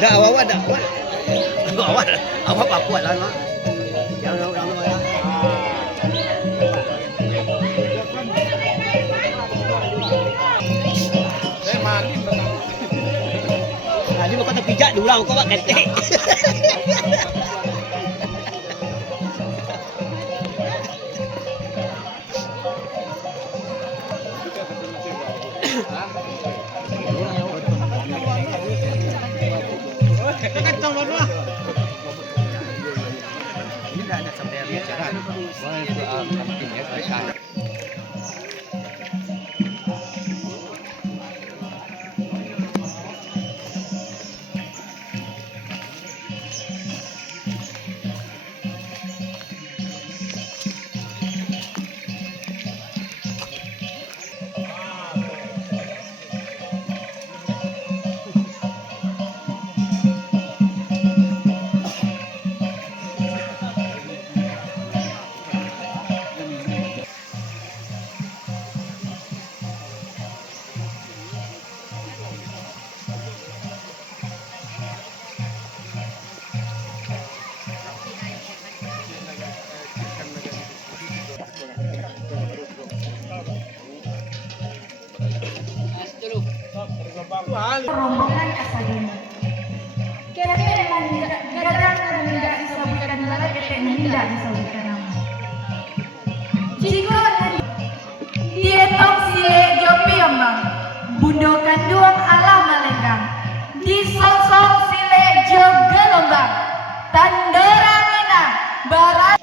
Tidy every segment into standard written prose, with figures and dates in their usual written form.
Dah awak dah. Awak apa buat lah mak? Jangan orang ya. Saya mandi. Tadi mau kata pijak dulu kau buat ketek. Rombongan asalnya. Kira-kira gadang tidak disebutkan dalam ketek tidak disebutkan nama. Jika dia tok sile jopi ombang, bundo kanduang ala malenggang, disosok sile jog gelombang, tandora mina barat.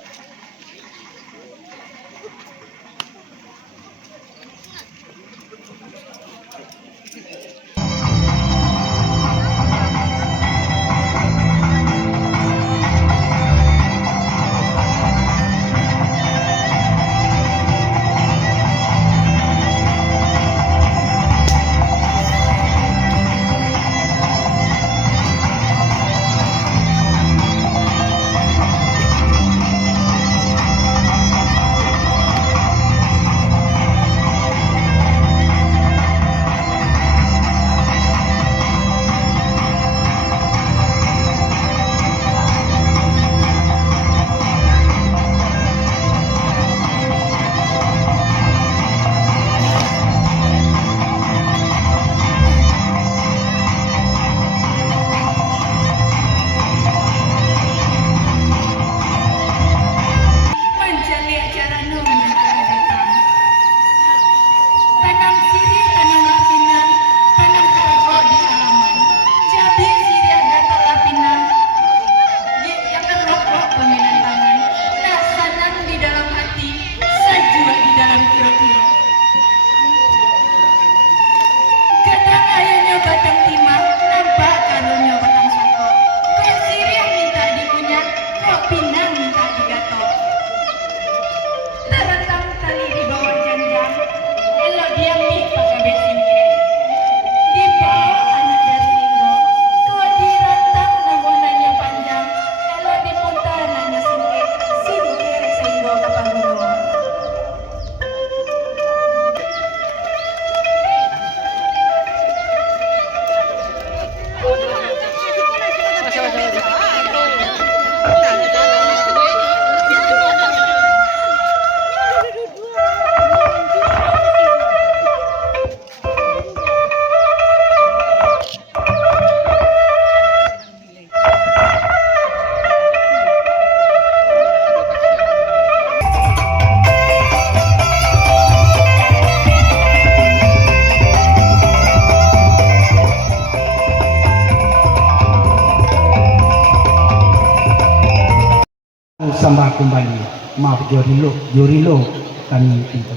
Sambah kembali, maaf Jorilo kami pinta.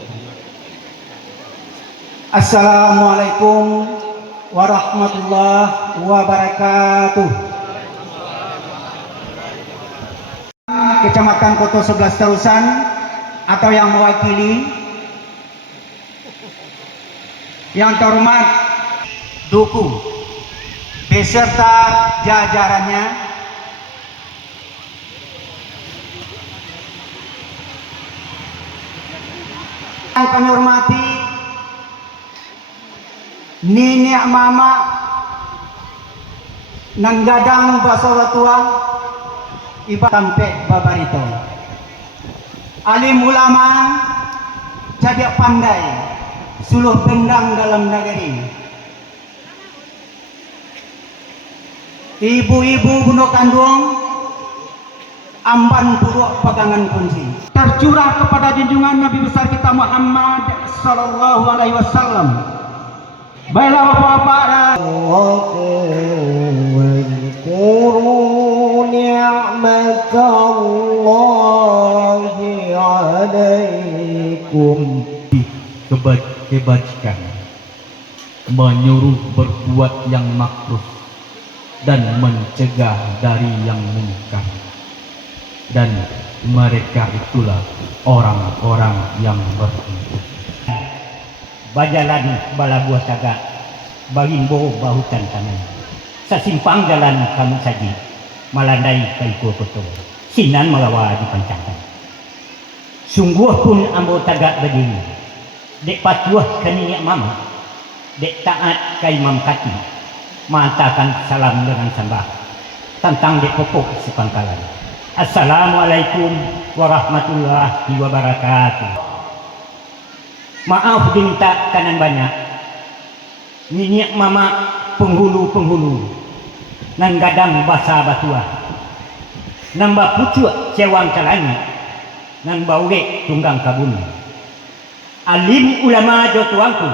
Assalamualaikum warahmatullahi wabarakatuh. Kecamatan Koto 11 Tarusan atau yang mewakili yang terhormat Duku beserta jajarannya, Yang kami hormati Nenek Mama nang gadang basa tua iba sampai babarito. Alim ulama jadi pandai suluh gendang dalam negeri. Ibu-ibu bunuh kandung amban buruk pegangan kunci. Tercurah kepada junjungan Nabi besar kita Muhammad sallallahu alaihi wasallam. Baiklah bapak-bapak dan واذكروا نعمة الله عليكم. Kebajikan menyuruh berbuat yang makruh dan mencegah dari yang munkar, dan mereka itulah orang-orang yang beruntung. Bajalan bala buah tagak, bagimbo bahutan tanah. Sasimpang jalan kamu saji, malandai kaiku koto. Sinan malawa di pancangan. Sungguh pun ambo tagak berdiri. Dek patuah kaninya mama, dek taat kai mam kati. Matakan salam dengan sambah. Tantang dek pokok sepangkalan. Assalamualaikum warahmatullahi wabarakatuh. Maaf diminta kanan banyak. Minyak mama penghulu-penghulu nan gadang basa batua. Nambah pucuk cewang kalani nan bauge tunggang kabun. Alim ulama jo tuangku.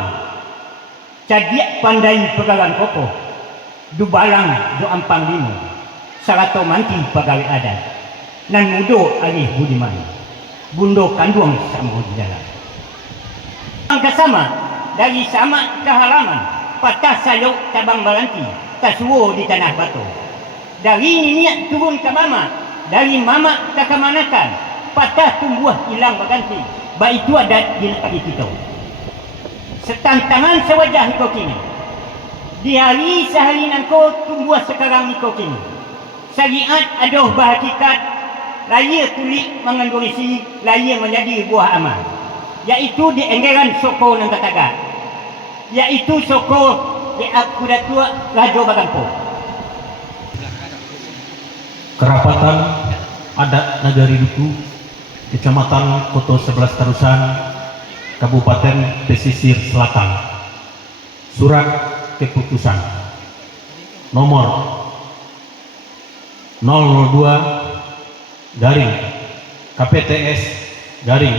Cadiak pandai pegangan kokoh. Dubalang do ampang limo. Sarato manti pegawai adat. Nan mudo alih budiman. Bundo kanduang sama di jalan. Angka sama dari sama ke halaman, patah sayok cabang balanti, tasuo di tanah batu. Dari niniak turun ke mama, dari mama ke kamanakan, patah tumbuh hilang berganti. Baik itu adat di negeri kita. Setantangan sewajah kau kini. Di hari seharian kau tumbuh sekarang kau kini. Syariat adoh berhakikat, laya kulit mengandung isi, laya menjadi buah amal. Yaitu di enggeran soko nang Batagak, yaitu soko di Datuak Rajo Bagampo. Kerapatan Adat Nagari Duku, Kecamatan Koto 11 Tarusan, Kabupaten Pesisir Selatan. Surat keputusan nomor 002 garing KPTS garing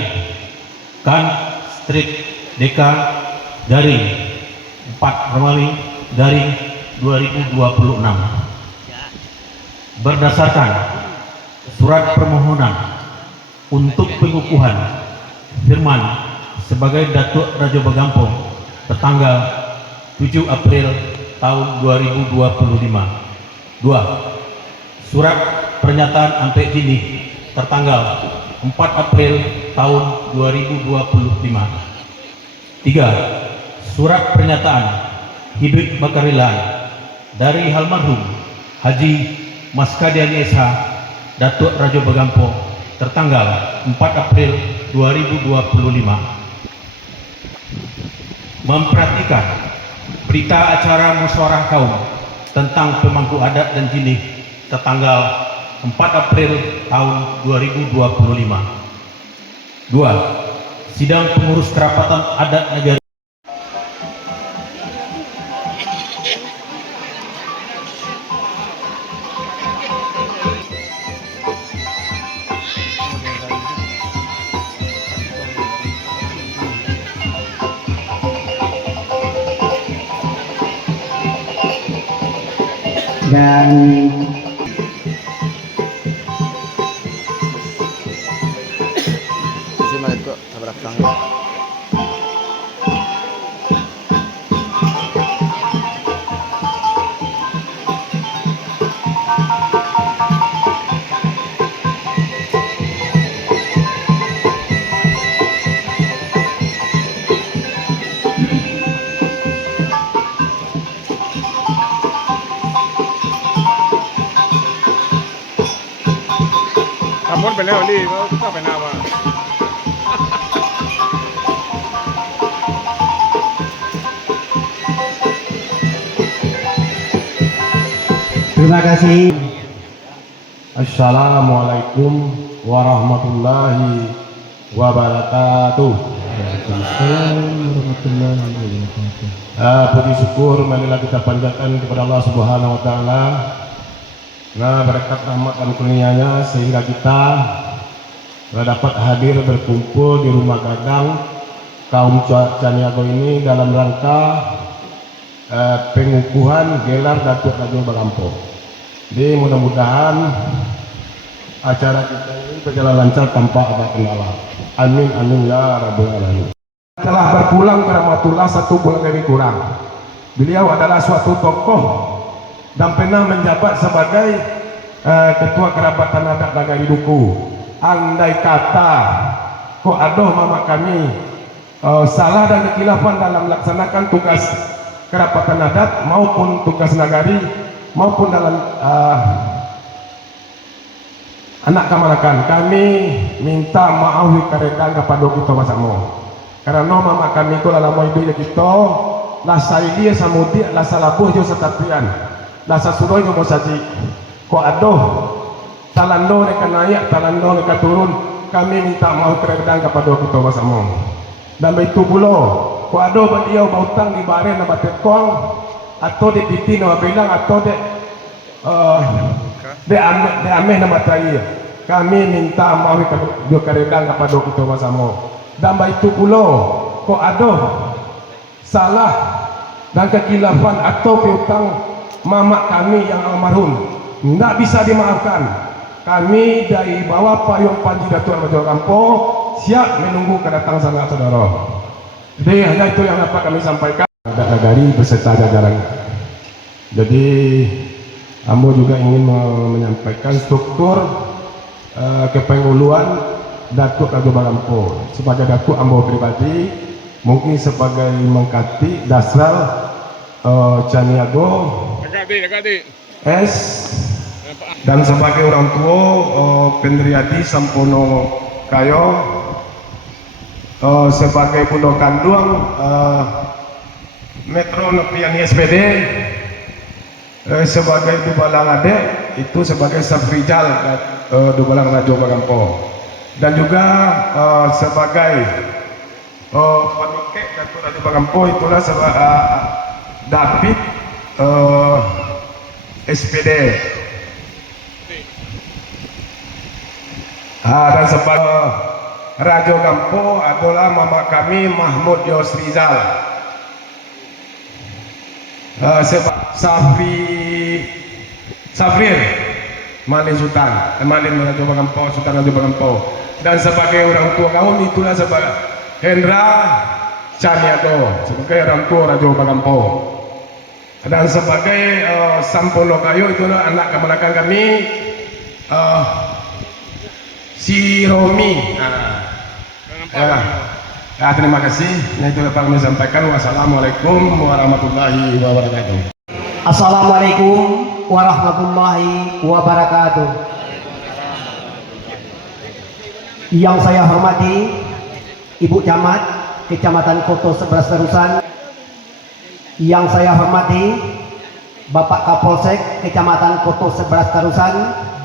Kan Street Deka garing 4 Romawi garing 2026 berdasarkan surat permohonan untuk pengukuhan firman sebagai Datuak Rajo Bagampo tertanggal 7 April tahun 2025. 2. Surat pernyataan sampai kini tertanggal 4 April tahun 2025. 3. Surat pernyataan hidup bakarelawan dari almarhum Haji Maskadiani SH Datuak Rajo Bagampo tertanggal 4 April 2025. Memperhatikan berita acara musyawarah kaum tentang pemangku adat dan jinih tertanggal 4 April tahun 2025. 2. Sidang pengurus Kerapatan Adat Nagari. dan Assalamualaikum warahmatullahi wabarakatuh.ทำมดไปแล้วรีบก็ไปหน้าว่า Terima kasih. Assalamualaikum warahmatullahi wabarakatuh. Puji syukur marilah kita panjatkan kepada Allah Subhanahu wa taala. Nah, berkat rahmat dan kurnia-Nya sehingga kita dapat hadir berkumpul di rumah gadang kaum Chaniago ini dalam rangka pengukuhan gelar Datuak Rajo Bagampo. Jadi mudah-mudahan acara kita ini berjalan lancar tanpa ada kendala. Amin amin ya rabbal alamin. Telah berpulang ke Rahmatullah 1 bulan lebih kurang. Beliau adalah suatu tokoh dan pernah menjabat sebagai ketua Kerapatan Adat Nagari Duku. Andai kata kok aduh mama kami salah dan kekhilafan dalam melaksanakan tugas Kerapatan Adat maupun tugas Nagari maupun dalam anak kamanakan, kami minta maaf karedan kepada kita bersama. Karena mama kami itu dalam hidup kita lah saili samudi lah salabuh jo setapian lah sasuroy jo saji. Ko aduh talando reka naik talando reka turun, kami minta maaf karedan kepada kita bersama. Dan itu pula ko aduh beliau bautang di bare na batekong atau di piti na bilang atau de ameh nama terakhir. Kami minta maaf karedan kepada kita bersama. Dan itu pula kok ada salah dan kekhilafan atau piutang mamak kami yang almarhum tidak bisa dimaafkan. Kami dari bawah payung Panji Datuak Rajo Bagampo siap menunggu kedatangan saudara-saudara. Jadi hanya itu yang dapat kami sampaikan. Adat Nagari beserta jajaran. Jadi Ambo juga ingin menyampaikan struktur kepenguluan Datuak Rajo Bagampo. Sebagai Datuak Ambo pribadi, mungkin sebagai mengkati dasar Chaniago S, dan sebagai orang tua Pendriadi Sampono Kayo, sebagai budak kandung Metro Nepian SPD, sebagai dubalang adek itu sebagai Safrijal dubalang Rajo Bagampo, dan juga sebagai paniket Datuak Rajo Bagampo itulah sebagai David SPD, dan sebagai Rajo Bagampo adalah mama kami Mahmud Yosrizal, Safrir Malin Sultan, Malin Rajo Bagampo, Sultan Rajo Bagampo, dan sebagai orang tua kaum itulah sebagai Hijrah Chaniago sebagai orang tua Rajo Bagampo, dan sebagai Sampono Kayo itulah anak kamanakan kami si Romi. Terima kasih. Nah, itu dapat kami sampaikan. Wassalamualaikum warahmatullahi wabarakatuh. Assalamualaikum warahmatullahi wabarakatuh. Yang saya hormati Ibu Camat Kecamatan Koto 11 Tarusan, yang saya hormati Bapak Kapolsek Kecamatan Koto 11 Tarusan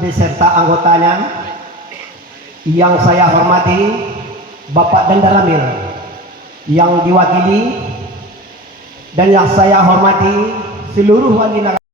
beserta anggotanya, yang saya hormati Bapak Dandaramil yang diwakili, dan yang saya hormati seluruh wali negara